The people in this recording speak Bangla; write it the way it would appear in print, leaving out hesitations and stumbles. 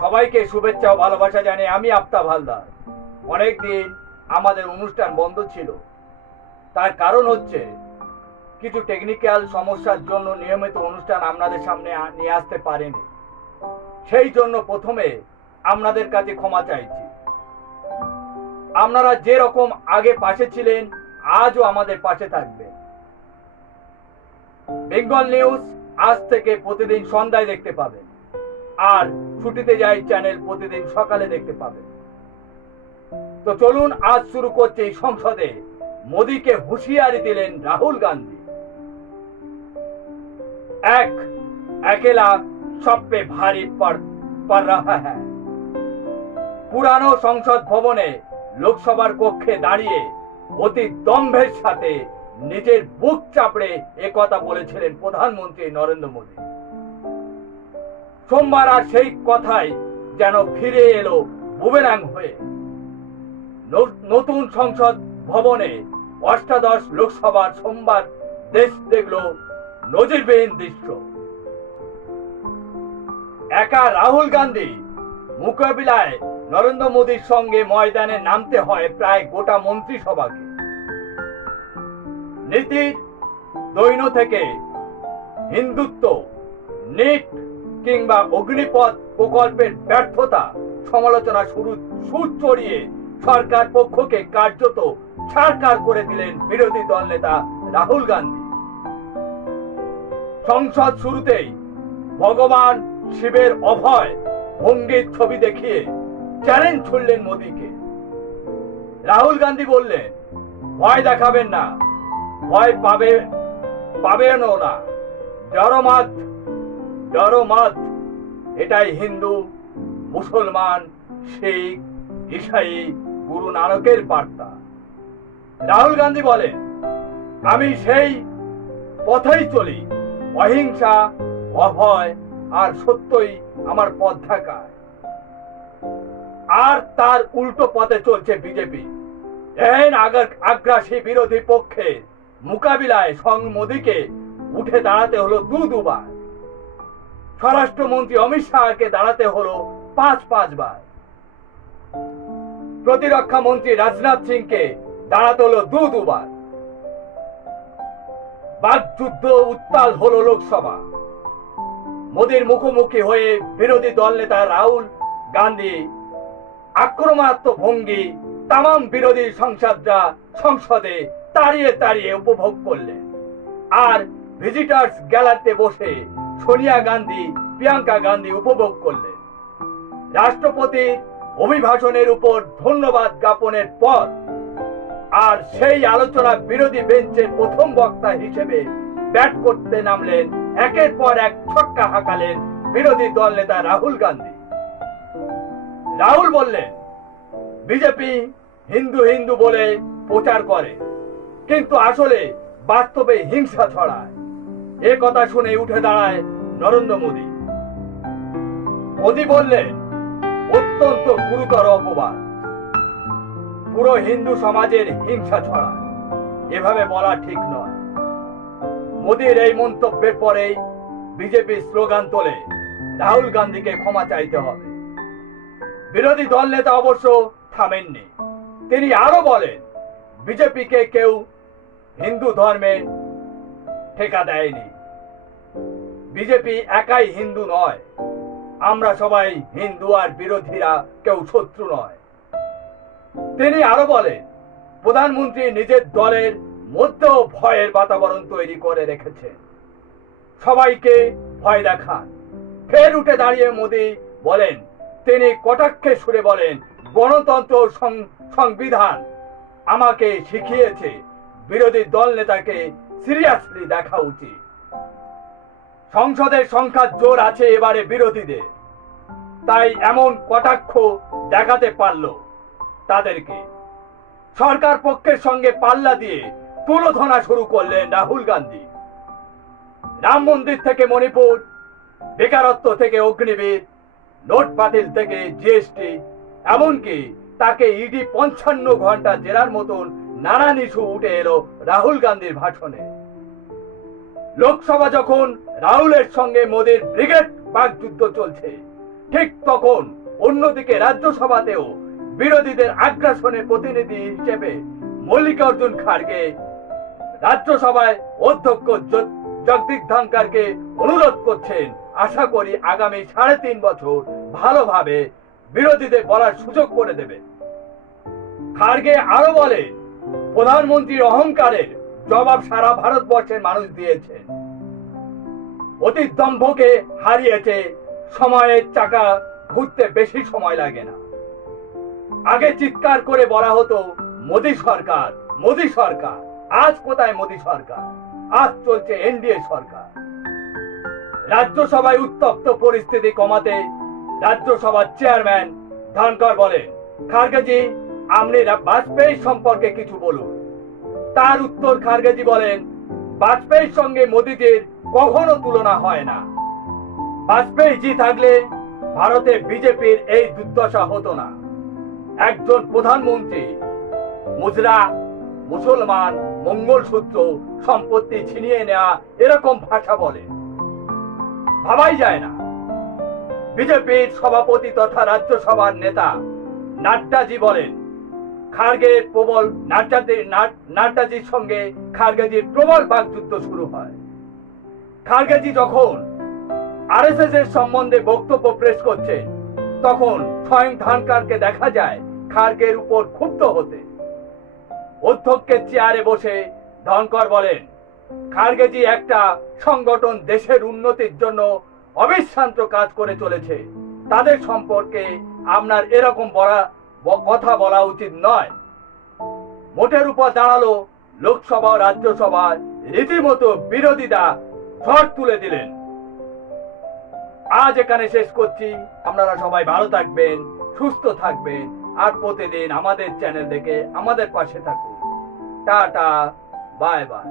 সবাইকে শুভেচ্ছা ও ভালোবাসা জানিয়ে আমি আফতাব হালদার। অনেকদিন আমাদের অনুষ্ঠান বন্ধ ছিল, তার কারণ হচ্ছে কিছু টেকনিক্যাল সমস্যার জন্য নিয়মিত অনুষ্ঠান আপনাদের সামনে নিয়ে আসতে পারিনি। সেই জন্য প্রথমে আপনাদের কাছে ক্ষমা চাইছি। আপনারা যে রকম আগে পাশে ছিলেন আজও আমাদের পাশে থাকবেন। বেঙ্গল নিউজ আজ থেকে প্রতিদিন সন্ধ্যায় দেখতে পাবেন, আর ছুটিতে যাই চ্যানেল প্রতিদিন সকালে দেখতে পাবেন। তো চলুন আজ শুরু করছে এই সংসদে মোদীকে হুঁশিয়ারি দিলেন রাহুল গান্ধী। अकेला सब पे भारी पड़ रहा है। পুরানো সংসদ ভবনে লোকসভার কক্ষে দাঁড়িয়ে অতি দম্ভের সাথে নিজের বুক চাপড়ে একথা বলেছিলেন প্রধানমন্ত্রী নরেন্দ্র মোদী। সোমবার আর সেই কথাই যেন ফিরে এলো বুমেরাং হয়ে। নতুন সংসদ ভবনে অষ্টাদশ লোকসভার সোমবার দেশ দেখল নজিরবিহীন দৃশ্য। একা রাহুল গান্ধী মোকাবিলায় নরেন্দ্র মোদীর সঙ্গে ময়দানে নামতে হয় প্রায় গোটা মন্ত্রিসভাকে। নীতির দৈন্য থেকে হিন্দুত্ব, নিট কিংবা অগ্নিপথ প্রকল্পের ব্যর্থতা সমালোচনা সুর চড়িয়ে সরকার পক্ষকে কার্যত ছাড়খাড় করে দিলেন বিরোধী দল নেতা রাহুল গান্ধী। সংসদ শুরুতেই ভগবান শিবের অভয় ভঙ্গির ছবি দেখিয়ে চ্যালেঞ্জ ছুড়লেন মোদীকে। রাহুল গান্ধী বললেন, ভয় দেখাবেন না, ভয় পাবেনও না, ডরো মত। এটাই হিন্দু, মুসলমান, শিখ, ঈসাই, গুরু নানকের বার্তা। রাহুল গান্ধী বলেন, আমি সেই পথেই চলি, অহিংসা, অভয় আর সত্যই আমার পথ দেখায়। আর তার উল্টো পথে চলছে বিজেপি। এহেন আগ্রাসী বিরোধী পক্ষে মোকাবিলায় মোদীকে উঠে দাঁড়াতে হলো দুবার। স্বরাষ্ট্রমন্ত্রী অমিত শাহকে দাঁড়াতে হলো পাঁচ বার। প্রতিরক্ষা মন্ত্রী রাজনাথ সিংকে দাঁড়াতে হলো দুবার। বাকযুদ্ধ উত্তাল হলো লোকসভা। মোদীর মুখোমুখি হয়ে বিরোধী দল নেতা রাহুল গান্ধী আক্রমণাত্মক ভঙ্গি তামাম বিরোধী সাংসদরা সংসদে তাড়িয়ে উপভোগ করলেন। আর ভিজিটার্স গ্যালারিতে বসে সোনিয়া গান্ধী, প্রিয়াঙ্কা গান্ধী উপভোগ করলেন। রাষ্ট্রপতির অভিভাষণের উপর ধন্যবাদ জ্ঞাপনের পর আর সেই আলোচনা বিরোধী বেঞ্চের প্রথম বক্তা হিসেবে ব্যাট করতে নামলেন, একের পর এক ছক্কা হাঁকালেন বিরোধী দল নেতা রাহুল গান্ধী। রাহুল বললেন, বিজেপি হিন্দু বলে প্রচার করে, কিন্তু আসলে বাস্তবে হিংসা ছড়ায়। এ কথা শুনে উঠে দাঁড়ায় নরেন্দ্র মোদী। মোদী বললেন, অত্যন্ত গুরুতর অপবাদ, পুরো হিন্দু সমাজের হিংসা ছড়ায়, এভাবে বলা ঠিক নয়। মোদীর এই মন্তব্যের পরেই বিজেপি স্লোগান তোলে, রাহুল গান্ধীকে ক্ষমা চাইতে হবে। বিরোধী দল নেতা অবশ্য থামেননি। তিনি আরো বলেন, বিজেপিকে কেউ হিন্দু ধর্মে ঠেকা দেয়নি। বিজেপি একাই হিন্দু নয়, আমরা সবাই হিন্দু, আর বিরোধীরা কেউ শত্রু নয়। তিনি আরো বলেন, প্রধানমন্ত্রী নিজের দলের মধ্যেও ভয়ের বাতাবরণ তৈরি করে রেখেছেন, সবাইকে ভয় দেখান। ফের উঠে দাঁড়িয়ে মোদী বলেন, তিনি কটাক্ষে সুরে বলেন, গণতন্ত্র সংবিধান আমাকে শিখিয়েছে বিরোধী দল নেতাকে সিরিয়াসলি দেখা উচিত। সংসদের সংখ্যার জোর আছে এবারে বিরোধীদের, তাই এমন কটাক্ষ দেখাতে পারল তাদেরকে। সরকার পক্ষের সঙ্গে পাল্লা দিয়ে তুলোধনা শুরু করলেন রাহুল গান্ধী। রাম মন্দির থেকে মণিপুর, বেকারত্ব থেকে অগ্নিবীর, নোট বাতিল থেকে জিএসটি, এমনকি তাকে ইডি 55 ঘন্টা জেরার মতন নানান ইস্যু উঠে এলো রাহুল গান্ধীর ভাষণে। লোকসভা যখন রাহুলের সঙ্গে মোদির ব্রিগেড বাকযুদ্ধ চলছে, ঠিক তখন অন্যদিকে রাজ্যসভাতেও বিরোধীদের আগ্রাসনের প্রতিনিধি হিসেবে মল্লিকার্জুন খাড়গে রাজ্যসভায় অধ্যক্ষ জগদীপ ধনখড়কে অনুরোধ করছেন, আশা করি আগামী 3.5 বছর ভালোভাবে বিরোধীদের বলার সুযোগ করে দেবে। খাড়গে আরো বলেন, প্রধানমন্ত্রীর অহংকারের জবাব সারা ভারতবর্ষের মানুষ দিয়েছেন। অতীত দম্ভকে হারিয়েছে, সময়ের চাকা ঘুরতে বেশি সময় লাগে না। আগে চিৎকার করে বলা হতো মোদী সরকার, মোদী সরকার। আজ কোথায় মোদী সরকার? আজ চলছে এনডিএ সরকার। রাজ্যসভায় উত্তপ্ত পরিস্থিতি কমাতে রাজ্যসভার চেয়ারম্যান ধনখড় বলেন, খাড়গেজি আপনি বাজপেয়ী সম্পর্কে কিছু বলুন। তার উত্তর খাড়গেজি বলেন, বাজপেয়ীর সঙ্গে মোদীজির কখনো তুলনা হয় না। বাজপেয়ীজি থাকলে ভারতে বিজেপির এই দুর্দশা হতো না। একজন প্রধানমন্ত্রী মুজরা, মুসলমান, মঙ্গলসূত্র, সম্পত্তি ছিনিয়ে নেওয়া এরকম ভাষা বলে, ভাবাই যায় না। বিজেপির সভাপতি তথা রাজ্যসভার নেতা নাড্ডাজি বলেন, খাড়গের প্রবল নাড্ডাজির সঙ্গে খাড়গেজির প্রবল বাকযুদ্ধ শুরু হয়। খাড়গেজি যখন আরএসএস এর সম্বন্ধে বক্তব্য পেশ করছে, তখন স্বয়ং ধনখড়কে দেখা যায় খাড়গের উপর ক্ষুব্ধ হতে। অধ্যক্ষের চেয়ারে বসে ধনখড় বলেন, খাড়গেজি একটা সংগঠন দেশের উন্নতির জন্য অবিশ্রান্ত কাজ করে চলেছে, তাদের সম্পর্কে আপনার এরকম কথা বলা উচিত নয়। মোটের উপর দাঁড়ালো লোকসভা ও রাজ্যসভায় রীতিমতো বিরোধীরা ঝড় তুলে দিলেন। আজ এখানে শেষ করছি। আপনারা সবাই ভালো থাকবেন, সুস্থ থাকবেন, আর প্রতিদিন আমাদের চ্যানেল দেখে আমাদের পাশে থাকুন। Tata, bye bye.